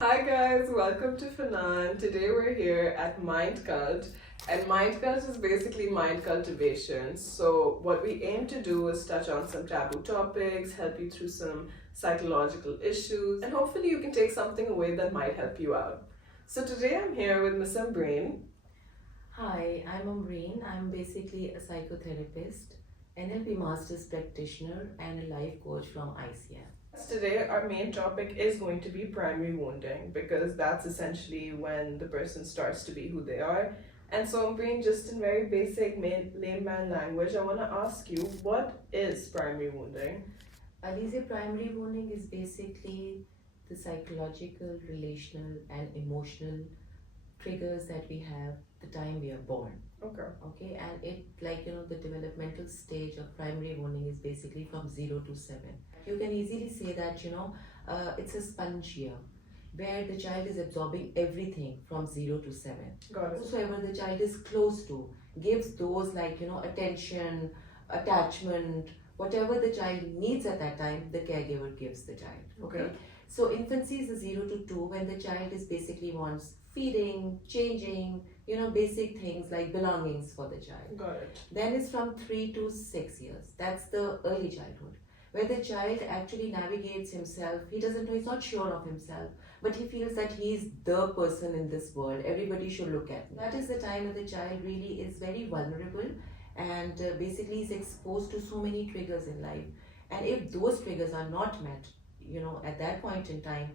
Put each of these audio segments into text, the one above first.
Hi guys, welcome to Fanan. Today we're here at Mind Cult, and Mind Cult is basically mind cultivation. So, what we aim to do is touch on some taboo topics, help you through some psychological issues, and hopefully you can take something away that might help you out. So, today I'm here with Miss Ambreen. Hi, I'm Ambreen. I'm basically a psychotherapist, NLP Masters practitioner, and a life coach from ICM. Today, our main topic is going to be primary wounding because that's essentially when the person starts to be who they are. And so, Ambreen, just in very basic layman language, I want to ask you, what is primary wounding? Alicia, primary wounding is basically the psychological, relational, and emotional triggers that we have the time we are born. Okay. Okay, and the developmental stage of primary wounding is basically from 0 to 7. You can easily say that it's a sponge year where the child is absorbing everything from 0 to 7. Got it. Whosoever the child is close to gives those attention, attachment, whatever the child needs at that time, the caregiver gives the child. Okay. So infancy is the 0 to 2 when the child is basically wants feeding, changing, basic things like belongings for the child. Got it. Then it's from 3 to 6 years. That's the early childhood, where the child actually navigates himself. He doesn't know, he's not sure of himself, but he feels that he's the person in this world. Everybody should look at me. That is the time when the child really is very vulnerable and basically is exposed to so many triggers in life. And if those triggers are not met, at that point in time,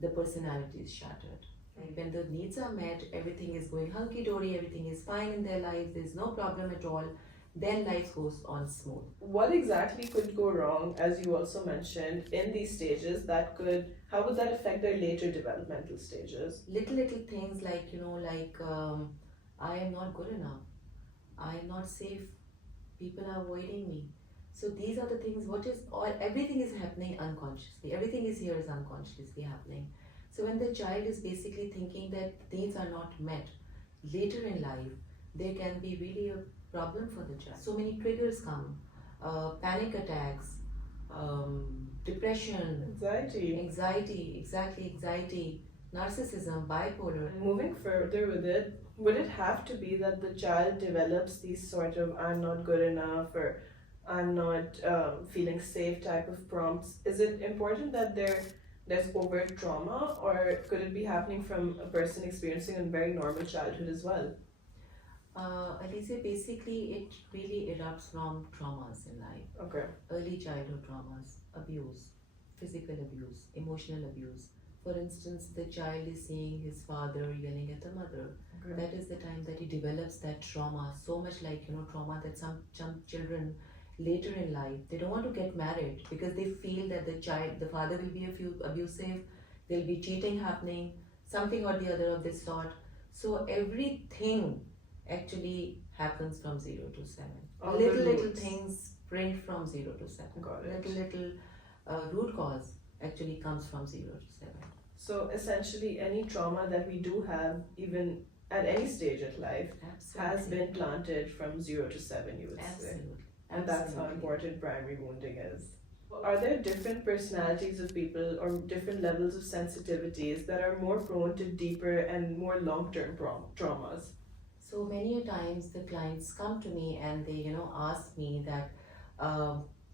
the personality is shattered. Like when the needs are met, everything is going hunky-dory, everything is fine in their lives, there's no problem at all, then life goes on smooth. What exactly could go wrong, as you also mentioned, in these stages how would that affect their later developmental stages? Little things like, I am not good enough, I am not safe, people are avoiding me. So these are the things, everything is happening unconsciously, everything is here is unconsciously happening. So when the child is basically thinking that needs are not met, later in life, there can be really a problem for the child. So many triggers come, panic attacks, depression, anxiety, narcissism, bipolar. Moving further with it, would it have to be that the child develops these sort of I'm not good enough or I'm not feeling safe type of prompts? Is it important that there's overt trauma, or could it be happening from a person experiencing a very normal childhood as well? Alicia, basically it really erupts from traumas in life. Okay. Early childhood traumas, abuse, physical abuse, emotional abuse. For instance, the child is seeing his father yelling at the mother. Okay. That is the time that he develops that trauma, so much like trauma that some children later in life, they don't want to get married because they feel that the father will be abusive, there'll be cheating happening, something or the other of this sort. So everything actually happens from 0 to 7. All Little things print from 0 to 7. Got it. Little root cause actually comes from 0 to 7. So essentially, any trauma that we do have, even at any stage of life, has been planted from 0 to 7, you would say. Absolutely. And that's how important primary wounding is. Are there different personalities of people or different levels of sensitivities that are more prone to deeper and more long-term traumas? So many a times the clients come to me and they ask me that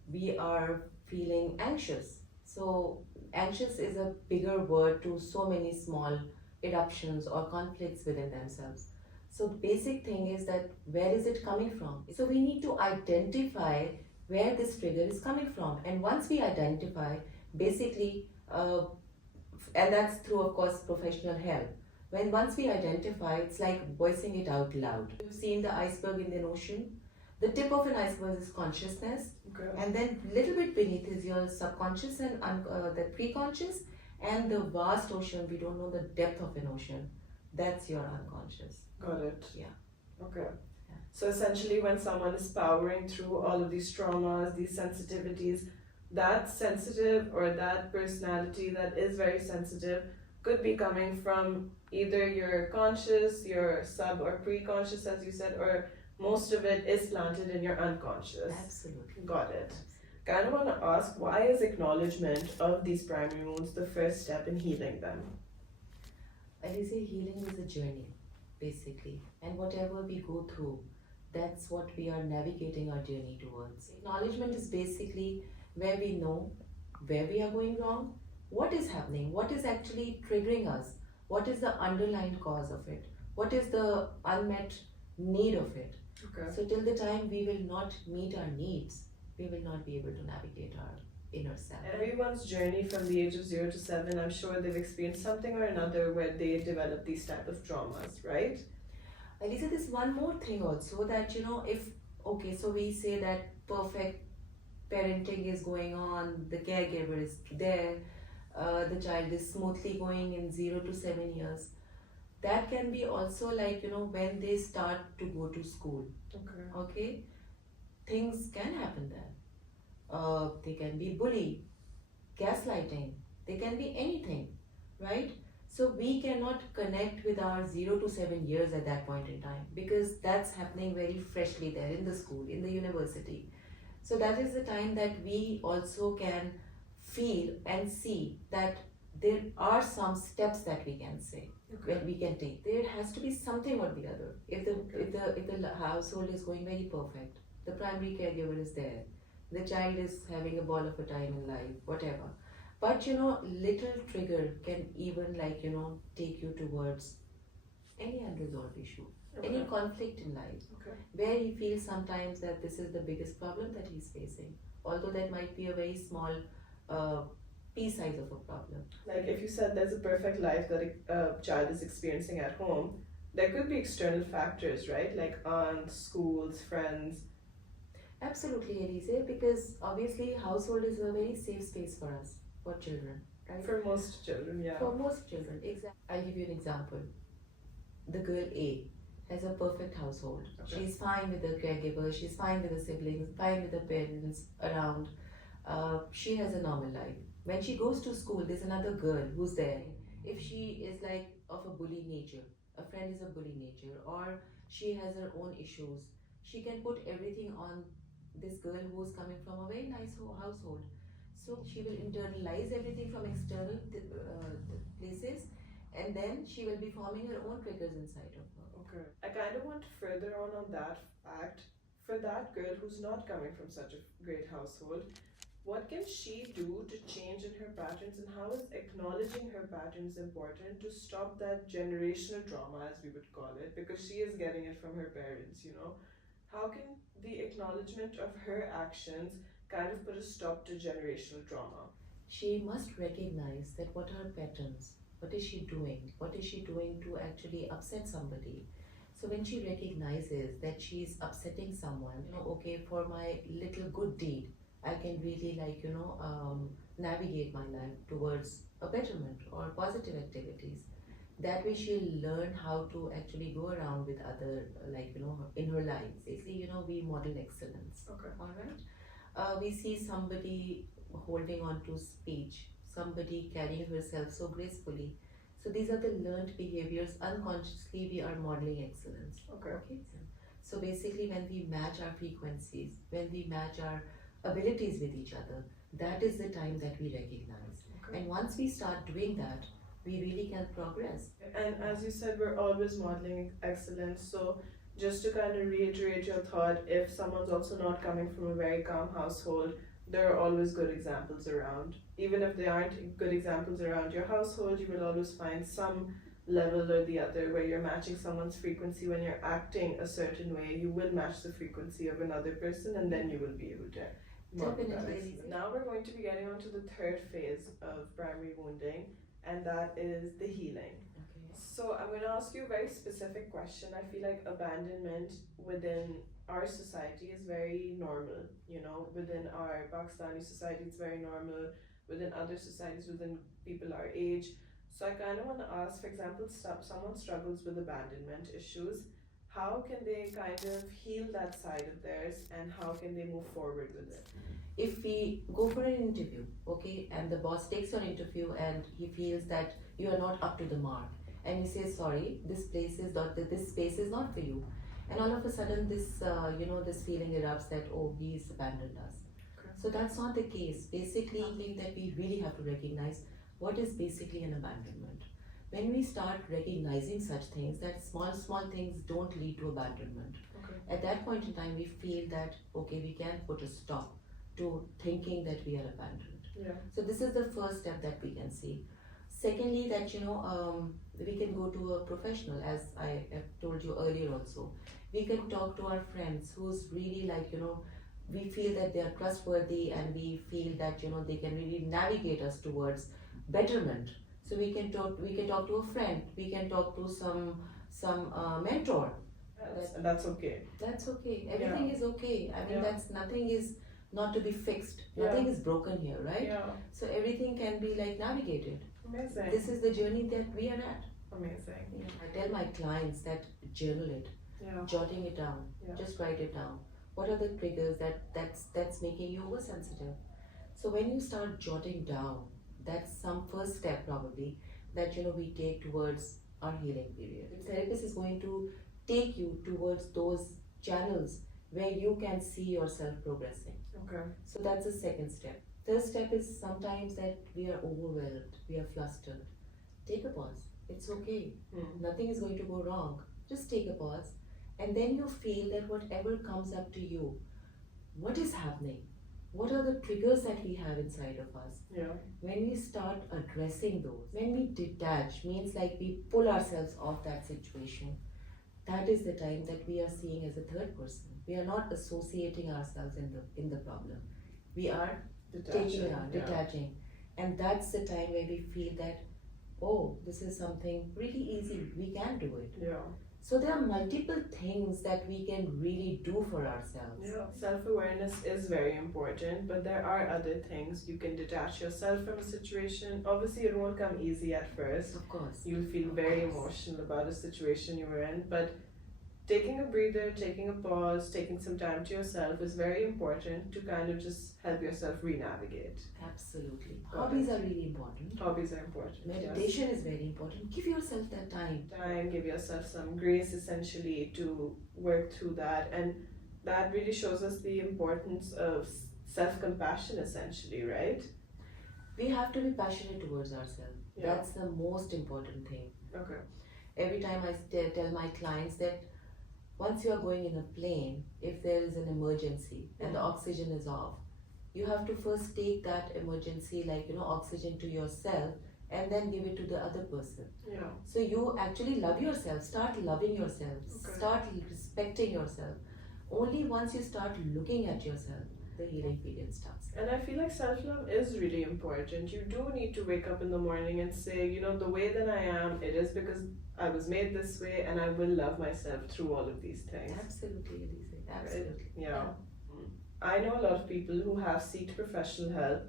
we are feeling anxious. So anxious is a bigger word to so many small eruptions or conflicts within themselves. So basic thing is that where is it coming from? So we need to identify where this trigger is coming from. And once we identify, basically, and that's through, of course, professional help. Once we identify, it's like voicing it out loud. You've seen the iceberg in the ocean. The tip of an iceberg is consciousness. Okay. And then little bit beneath is your subconscious and the pre-conscious. And the vast ocean, we don't know the depth of an ocean. That's your unconscious. Got it. Yeah. Okay. Yeah. So essentially, when someone is powering through all of these traumas, these sensitivities, that sensitive or that personality that is very sensitive could be coming from either your conscious, your sub or pre-conscious, as you said, or most of it is planted in your unconscious. Absolutely. Got it. Kind of want to ask, why is acknowledgement of these primary wounds the first step in healing them? Alice, healing is a journey, basically. And whatever we go through, that's what we are navigating our journey towards. Acknowledgement is basically where we know where we are going wrong, what is happening, what is actually triggering us, what is the underlying cause of it, what is the unmet need of it. Okay. So, till the time we will not meet our needs, we will not be able to navigate our inner self. Everyone's journey from the age of 0 to 7, I'm sure they've experienced something or another where they develop these type of traumas, right? Alisa, there's one more thing also that if okay, so we say that perfect parenting is going on, the caregiver is there, the child is smoothly going in 0 to 7 years. That can be also like when they start to go to school. Okay. Okay, things can happen there. They can be bully, gaslighting, they can be anything, right? So we cannot connect with our 0 to 7 years at that point in time because that's happening very freshly there in the school, in the university. So that is the time that we also can feel and see that there are some steps that we can say when we can take. There has to be something or the other. If the household is going very perfect, the primary caregiver is there, the child is having a ball of a time in life, whatever. But little trigger can even take you towards any unresolved issue, any conflict in life, where he feels sometimes that this is the biggest problem that he's facing, although that might be a very small pea size of a problem. Like if you said there's a perfect life that a child is experiencing at home, there could be external factors, right? Like aunts, schools, friends. Absolutely, Elise, because obviously household is a very safe space for us, for children, right? For most children, yeah. For most children, exactly. I'll give you an example. The girl A has a perfect household. Okay. She's fine with the caregiver, she's fine with the siblings, fine with the parents around. She has a normal life. When she goes to school, there's another girl who's there. If she is like of a bully nature, a friend is a bully nature, or she has her own issues, she can put everything on this girl who's coming from a very nice household. So she will internalize everything from external places, and then she will be forming her own triggers inside of her. Okay. I kind of want to further on that fact. For that girl who's not coming from such a great household, what can she do to change in her patterns, and how is acknowledging her patterns important to stop that generational trauma, as we would call it, because she is getting it from her parents, How can the acknowledgement of her actions kind of put a stop to generational trauma? She must recognize that what are patterns, what is she doing, what is she doing to actually upset somebody. So when she recognizes that she's upsetting someone, okay, for my little good deed, I can really navigate my life towards a betterment or positive activities. That way she'll learn how to actually go around with other, in her life. Basically, we model excellence. Okay. All right. We see somebody holding on to speech, somebody carrying herself so gracefully. So these are the learned behaviors. Unconsciously, we are modeling excellence. Okay. So basically, when we match our frequencies, when we match our abilities with each other, that is the time that we recognize. Okay. And once we start doing that, we really can progress. And as you said, we're always modeling excellence. So just to kind of reiterate your thought, if someone's also not coming from a very calm household, there are always good examples around. Even if there aren't good examples around your household, you will always find some level or the other where you're matching someone's frequency. When you're acting a certain way, you will match the frequency of another person, and then you will be able to model that excellence. Now we're going to be getting on to the third phase of primary wounding, and that is the healing. Okay. So I'm going to ask you a very specific question. I feel like abandonment within our society is very normal. Within our Pakistani society, it's very normal. Within other societies, within people our age. So I kind of want to ask, for example, someone struggles with abandonment issues. How can they kind of heal that side of theirs, and how can they move forward with it? If we go for an interview, okay, and the boss takes your interview and he feels that you are not up to the mark, and he says, sorry, this space is not for you, and all of a sudden this this feeling erupts that, oh, he's abandoned us. Okay. So that's not the case. Basically, I think that we really have to recognize what is basically an abandonment. When we start recognizing such things, that small things don't lead to abandonment. Okay. At that point in time, we feel that okay, we can put a stop to thinking that we are abandoned. Yeah. So this is the first step that we can see. Secondly, that we can go to a professional, as I have told you earlier also. We can talk to our friends who's really like we feel that they are trustworthy, and we feel that they can really navigate us towards betterment. So we can talk to a friend, we can talk to some mentor. That's okay. That's okay. Everything is okay. I mean, Yeah. that's nothing is not to be fixed. Yeah. Nothing is broken here, right? Yeah. So everything can be like navigated. Amazing. This is the journey that we are at. Amazing. I tell my clients that journal it, Yeah. jotting it down, Yeah. just write it down. What are the triggers that's making you oversensitive? So when you start jotting down, that's some first step probably that we take towards our healing period. The therapist is going to take you towards those channels where you can see yourself progressing. Okay. So that's the second step. Third step is sometimes that we are overwhelmed, we are flustered. Take a pause. It's okay. Nothing is going to go wrong. Just take a pause, and then you feel that whatever comes up to you, what is happening? What are the triggers that we have inside of us? Yeah. When we start addressing those, when we detach, means like we pull ourselves off that situation, that is the time that we are seeing as a third person. We are not associating ourselves in the problem. We are taking it on, detaching. And that's the time where we feel that, oh, this is something really easy, we can do it. Yeah. So there are multiple things that we can really do for ourselves. Yeah. Self-awareness is very important, but there are other things. You can detach yourself from a situation. Obviously, it won't come easy at first. Of course. You'll feel very emotional about a situation you were in, but taking a breather, taking a pause, taking some time to yourself is very important to kind of just help yourself re-navigate. Absolutely. Got Hobbies are really important. Hobbies are important. Meditation is very important. Give yourself that time. Give yourself some grace essentially to work through that, and that really shows us the importance of self-compassion essentially, right? We have to be passionate towards ourselves. Yeah. That's the most important thing. Okay. Every time I tell my clients that once you are going in a plane, if there is an emergency and the oxygen is off, you have to first take that emergency oxygen to yourself and then give it to the other person. Yeah. So you actually love yourself, start loving yourself, Okay. start respecting yourself. Only once you start looking at yourself, the healing period starts. And I feel like self-love is really important. You do need to wake up in the morning and say, the way that I am, it is because I was made this way, and I will love myself through all of these things. Absolutely, Elise. Absolutely. Yeah. I know a lot of people who have sought professional help,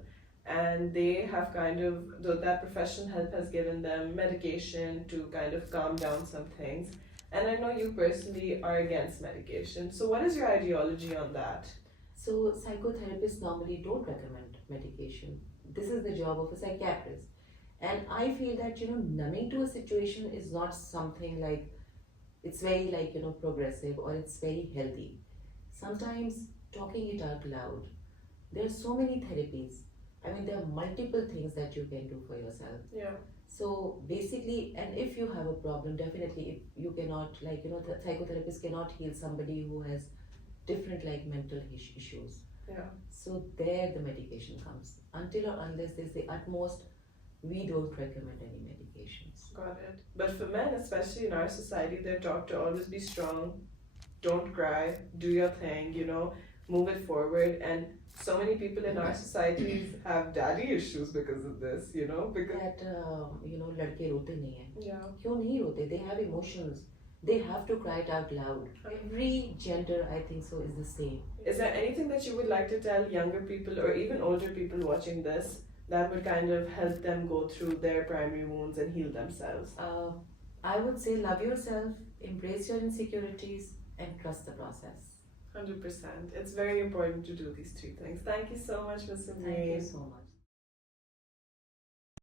and they have that professional help has given them medication to kind of calm down some things. And I know you personally are against medication. So what is your ideology on that? So psychotherapists normally don't recommend medication. This is the job of a psychiatrist. And I feel that, numbing to a situation is not something like, it's very progressive, or it's very healthy. Sometimes talking it out loud. There are so many therapies. I mean, there are multiple things that you can do for yourself. Yeah. So basically, and if you have a problem, definitely if you cannot, the psychotherapist cannot heal somebody who has different mental issues. Yeah. So there the medication comes. Until or unless there's the utmost, we don't recommend any medications. Got it. But for men, especially in our society, they're taught to always be strong, don't cry, do your thing, move it forward. And so many people in our societies have daddy issues because of this, because That, लड़के रोते नहीं हैं. yeah. क्यों नहीं रोते? They have emotions. They have to cry it out loud. Every gender, I think so, is the same. Is there anything that you would like to tell younger people or even older people watching this that would kind of help them go through their primary wounds and heal themselves? I would say love yourself, embrace your insecurities, and trust the process. 100%. It's very important to do these three things. Thank you so much, Ms. Ambreen. Thank you so much.